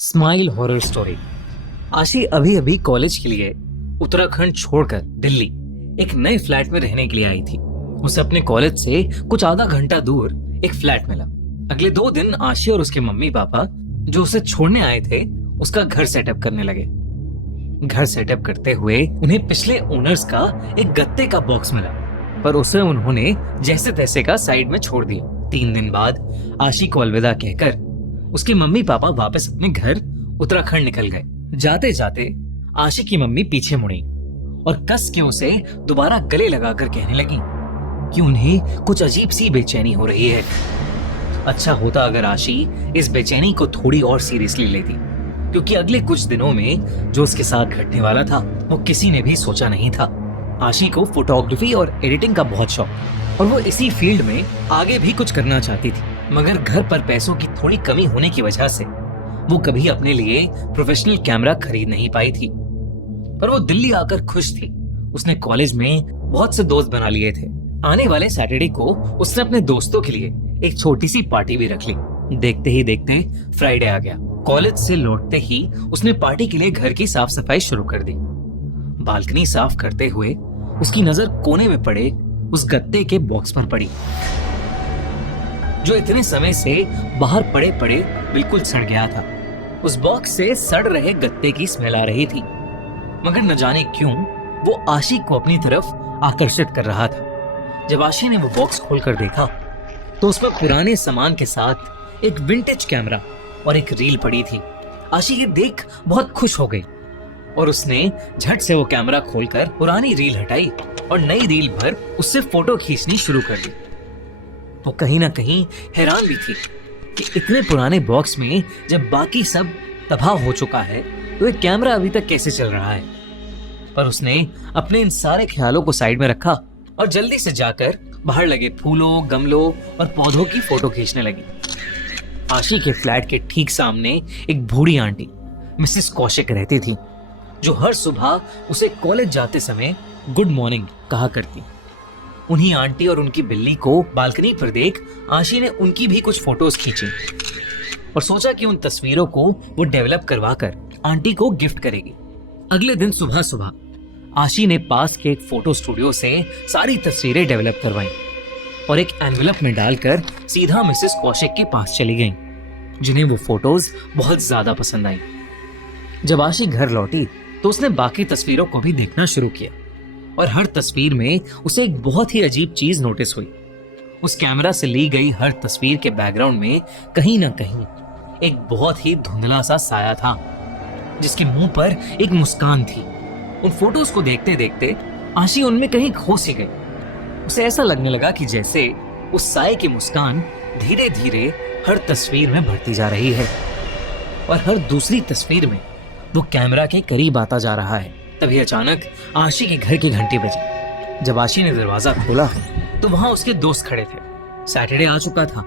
Smile horror story. आशी अभी अभी कॉलेज के लिए उत्तराखंड छोड़कर दिल्ली एक नए फ्लैट में रहने के लिए आई थी। उसे अपने कॉलेज से कुछ आधा घंटा दूर एक फ्लैट मिला। अगले 2 दिन आशी और उसके मम्मी पापा जो उसे छोड़ने आए थे उसका घर सेटअप करने लगे। घर सेटअप करते हुए उन्हें पिछले ओनर्स का एक गत्ते का बॉक्स मिला, पर उसे उन्होंने जैसे तैसे का साइड में छोड़ दिया। 3 दिन बाद आशी को अलविदा कहकर उसके मम्मी पापा वापस अपने घर उत्तराखंड निकल गए। जाते जाते आशी की मम्मी पीछे मुड़ी और कस के उसे दोबारा गले लगाकर कहने लगी कि उन्हें कुछ अजीब सी बेचैनी हो रही है। अच्छा होता अगर आशी इस बेचैनी को थोड़ी और सीरियसली लेती, क्योंकि अगले कुछ दिनों में जो उसके साथ घटने वाला था वो किसी ने भी सोचा नहीं था। आशी को फोटोग्राफी और एडिटिंग का बहुत शौक और वो इसी फील्ड में आगे भी कुछ करना चाहती थी, मगर घर पर पैसों की थोड़ी कमी होने की वजह से वो कभी अपने लिए प्रोफेशनल कैमरा खरीद नहीं पाई थी। पर वो दिल्ली आकर खुश थी। उसने कॉलेज में बहुत से दोस्त बना लिए थे। आने वाले सैटरडे को उसने अपने दोस्तों के लिए एक छोटी सी पार्टी भी रख ली। देखते ही देखते फ्राइडे आ गया। कॉलेज से लौटते ही उसने पार्टी के लिए घर की साफ सफाई शुरू कर दी। बालकनी साफ करते हुए उसकी नजर कोने में पड़े उस गत्ते के बॉक्स पर पड़ी, जो इतने समय से बाहर पड़े पड़े बिल्कुल सड़ गया था। उस बॉक्स से सड़ रहे गत्ते की स्मेल आ रही थी, मगर न जाने क्यों वो आशी को अपनी तरफ आकर्षित कर रहा था। जब आशी ने वो बॉक्स खोलकर देखा तो उसमें पुराने सामान के साथ एक विंटेज कैमरा और एक रील पड़ी थी। आशी ये देख बहुत खुश हो गई और उसने झट से वो कैमरा खोलकर पुरानी रील हटाई और नई रील पर उससे फोटो खींचनी शुरू कर दी। वो कहीं ना कहीं हैरान भी थी कि इतने पुराने बॉक्स में जब बाकी सब तबाह हो चुका है तो ये कैमरा अभी तक कैसे चल रहा है। पर उसने अपने इन सारे ख्यालों को साइड में रखा और जल्दी से जाकर बाहर लगे फूलों, गमलों और पौधों की फोटो खींचने लगी। आशी के फ्लैट के ठीक सामने एक बूढ़ी आंटी मिसेस कौशिक रहती थी, जो हर सुबह उसे कॉलेज जाते समय गुड मॉर्निंग कहा करती। उन्हीं आंटी और उनकी बिल्ली को बालकनी पर देख आशी ने उनकी भी कुछ फोटोज खींची और सोचा कि उन तस्वीरों को वो डेवलप करवाकर आंटी को गिफ्ट करेगी। अगले दिन सुबह सुबह आशी ने पास के एक फोटो स्टूडियो से सारी तस्वीरें डेवलप करवाई और एक एनवेलप में डालकर सीधा मिसेस कौशिक के पास चली गईं, जिन्हें वो फोटोज बहुत ज्यादा पसंद आई। जब आशी घर लौटी तो उसने बाकी तस्वीरों को भी देखना शुरू किया और हर तस्वीर में उसे एक बहुत ही अजीब चीज नोटिस हुई। उस कैमरा से ली गई हर तस्वीर के बैकग्राउंड में कहीं ना कहीं एक बहुत ही धुंधला सा साया था, जिसके मुंह पर एक मुस्कान थी। उन फोटोज को देखते देखते आशी उनमें कहीं खो सी गई। उसे ऐसा लगने लगा कि जैसे उस साये की मुस्कान धीरे धीरे हर तस्वीर में बढ़ती जा रही है और हर दूसरी तस्वीर में वो कैमरा के करीब आता जा रहा है। तभी अचानक आशी के घर की घंटी बजी। जब आशी ने दरवाजा खोला तो वहां उसके दोस्त खड़े थे। सैटरडे आ चुका था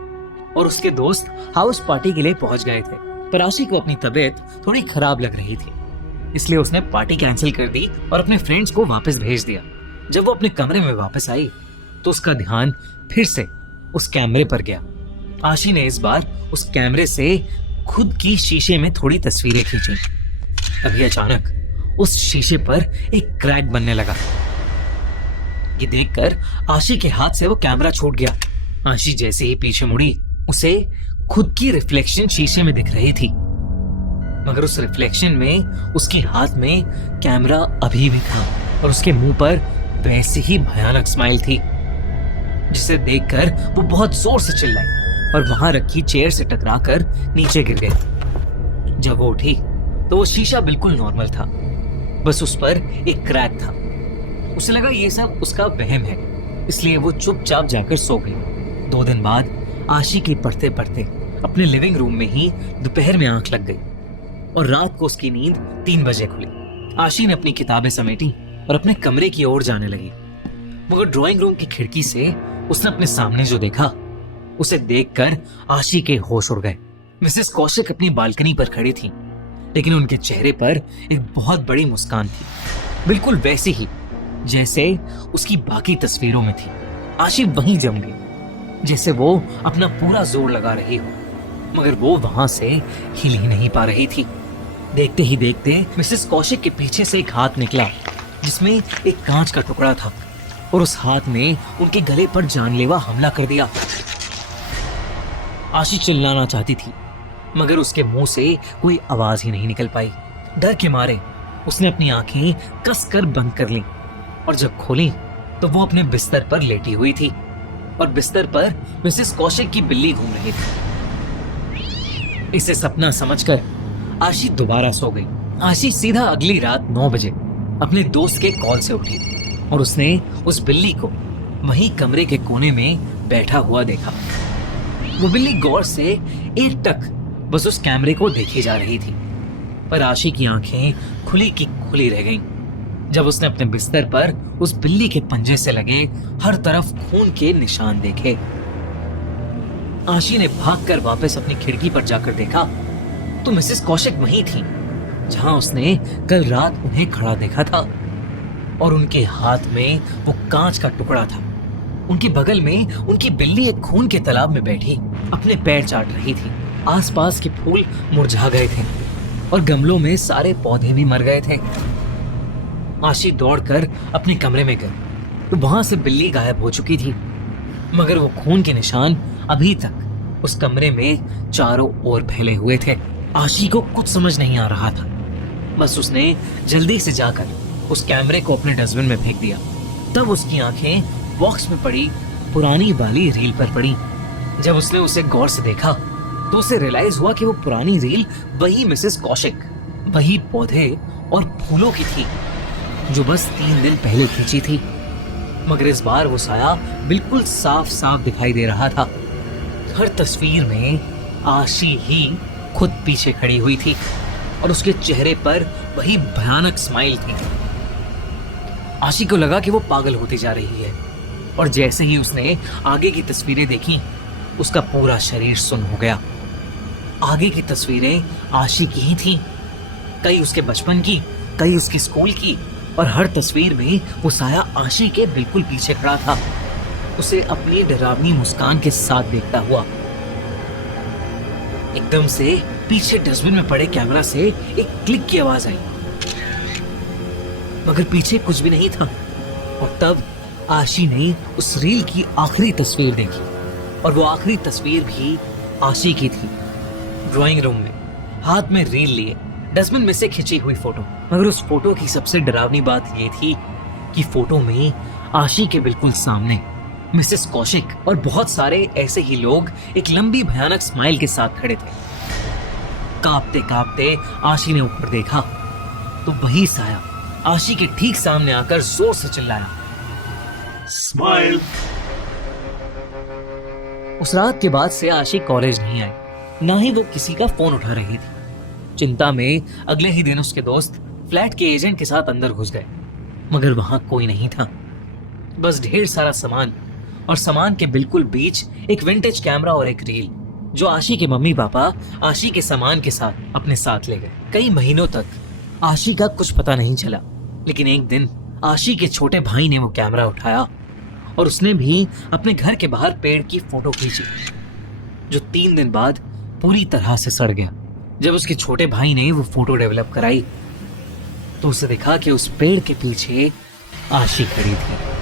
और उसके दोस्त हाउस पार्टी के लिए पहुंच गए थे, पर आशी को अपनी तबीयत थोड़ी खराब लग रही थी, इसलिए उसने पार्टी कैंसिल कर दी और अपने फ्रेंड्स को वापस भेज दिया। जब वो अपने कमरे में वापस आई तो उसका ध्यान फिर से उस कैमरे पर गया। आशी ने इस बार उस कैमरे से खुद की शीशे में थोड़ी तस्वीरें खींची। तभी अचानक उस शीशे पर एक क्रैक बनने लगा। ये देखकर आशी के हाथ से वो कैमरा छूट गया। आशी जैसे ही पीछे मुड़ी उसे खुद की रिफ्लेक्शन शीशे में दिख रही थी, मगर उस रिफ्लेक्शन में उसके हाथ में कैमरा अभी भी था और उसके मुंह पर वैसी ही भयानक स्माइल थी, जिसे देखकर वो बहुत जोर से चिल्लाई और वहां रखी चेयर से टकराकर नीचे गिर गई। जब वो उठी तो वो शीशा बिल्कुल नॉर्मल था, बस उस पर एक क्रैक था। उसे लगा ये सब उसका वहम है, इसलिए वो चुपचाप जाकर सो गई। 2 दिन बाद आशी की पढ़ते पढ़ते अपने लिविंग रूम में ही दोपहर में आंख लग गई और रात को उसकी नींद 3 बजे खुली। आशी ने अपनी किताबें समेटी और अपने कमरे की ओर जाने लगी, मगर ड्राइंग रूम की खिड़की से उसने अपने सामने जो देखा उसे देखकर आशी के होश उड़ गए। मिसेस कौशिक अपनी बालकनी पर खड़ी थी, लेकिन उनके चेहरे पर एक बहुत बड़ी मुस्कान थी, बिल्कुल वैसी ही जैसे उसकी बाकी तस्वीरों में थी। आशी वहीं जम गई, जैसे वो अपना पूरा जोर लगा रही हो। मगर वो वहां से हिल ही नहीं पा रही थी। देखते ही देखते मिसेस कौशिक के पीछे से एक हाथ निकला जिसमें एक कांच का टुकड़ा था और उस हाथ ने उनके गले पर जानलेवा हमला कर दिया। आशी चिल्लाना चाहती थी मगर उसके मुंह से कोई आवाज ही नहीं निकल पाई। डर के मारे उसने अपनी आंखें कसकर बंद कर लीं और जब खोली तो वो अपने बिस्तर पर लेटी हुई थी और बिस्तर पर मिसेस कौशिक की बिल्ली घूम रही थी। इसे सपना समझकर आशी दोबारा सो गई। आशी सीधा अगली रात 9 बजे अपने दोस्त के कॉल से उठी और उसने उस बिल्ली को वहीं कमरे के कोने में बैठा हुआ देखा। वो बिल्ली गौर से एकटक बस उस कैमरे को देखे जा रही थी, पर आशी की आंखें खुली की खुली रह गईं जब उसने अपने बिस्तर पर उस बिल्ली के पंजे से लगे हर तरफ खून के निशान देखे। आशी ने भागकर वापस अपनी खिड़की पर जाकर देखा तो मिसेस कौशिक वहीं थी जहां उसने कल रात उन्हें खड़ा देखा था और उनके हाथ में वो कांच का टुकड़ा था। उनके बगल में उनकी बिल्ली एक खून के तालाब में बैठी अपने पैर चाट रही थी। आसपास के फूल मुरझा गए थे और गमलों में सारे पौधे भी मर गए थे। आशी दौड़कर अपने कमरे में गई तो वहां से बिल्ली गायब हो चुकी थी, मगर वो खून के निशान अभी तक उस कमरे में चारों ओर फैले हुए थे। आशी को कुछ समझ नहीं आ रहा था। बस उसने जल्दी से जाकर उस कैमरे को अपने डस्टबिन में फेंक दिया। तब उसकी आंखें बॉक्स में पड़ी पुरानी वाली रील पर पड़ी। जब उसने उसे गौर से देखा तो उसे रियलाइज हुआ कि वो पुरानी रील वही मिसेस कौशिक, वही पौधे और फूलों की थी जो बस 3 दिन पहले खींची थी। मगर इस बार वो साया बिल्कुल साफ साफ दिखाई दे रहा था। हर तस्वीर में आशी ही खुद पीछे खड़ी हुई थी और उसके चेहरे पर वही भयानक स्माइल थी। आशी को लगा कि वो पागल होती जा रही है और जैसे ही उसने आगे की तस्वीरें देखी उसका पूरा शरीर सुन्न हो गया। आगे की तस्वीरें आशी की ही थीं, कई उसके बचपन की, कई उसके स्कूल की, और हर तस्वीर में वो साया आशी के बिल्कुल पीछे खड़ा था, उसे अपनी डरावनी मुस्कान के साथ देखता हुआ। एकदम से पीछे डस्टबिन में पड़े कैमरा से एक क्लिक की आवाज आई, मगर पीछे कुछ भी नहीं था। और तब आशी ने उस रील की आखिरी तस्वीर देखी और वो आखिरी तस्वीर भी आशी की थी, ड्राइंग रूम में हाथ में रील लिए डस्टबिन में से खिंची हुई फोटो। मगर उस फोटो की सबसे डरावनी बात ये थी कि फोटो में आशी के बिल्कुल सामने मिसेस कौशिक और बहुत सारे ऐसे ही लोग एक लंबी भयानक स्माइल के साथ खड़े थे। कांपते कांपते आशी ने ऊपर देखा तो वही साया आशी के ठीक सामने आकर जोर से चिल्लाया, स्माइल। उस रात के बाद से आशी कॉलेज नहीं आई, ना ही वो किसी का फोन उठा रही थी। चिंता में अगले ही दिन उसके दोस्त फ्लैट के एजेंट के साथ अंदर घुस गए, मगर वहां कोई नहीं था, बस ढेर सारा सामान, और सामान के बिल्कुल बीच एक विंटेज कैमरा और एक रील जो आशी के मम्मी पापा आशी के सामान के साथ अपने साथ ले गए। कई महीनों तक आशी का कुछ पता नहीं चला, लेकिन एक दिन आशी के छोटे भाई ने वो कैमरा उठाया और उसने भी अपने घर के बाहर पेड़ की फोटो खींची जो 3 दिन बाद पूरी तरह से सड़ गया। जब उसके छोटे भाई ने वो फोटो डेवलप कराई तो उसे दिखा कि उस पेड़ के पीछे आशी खड़ी थी।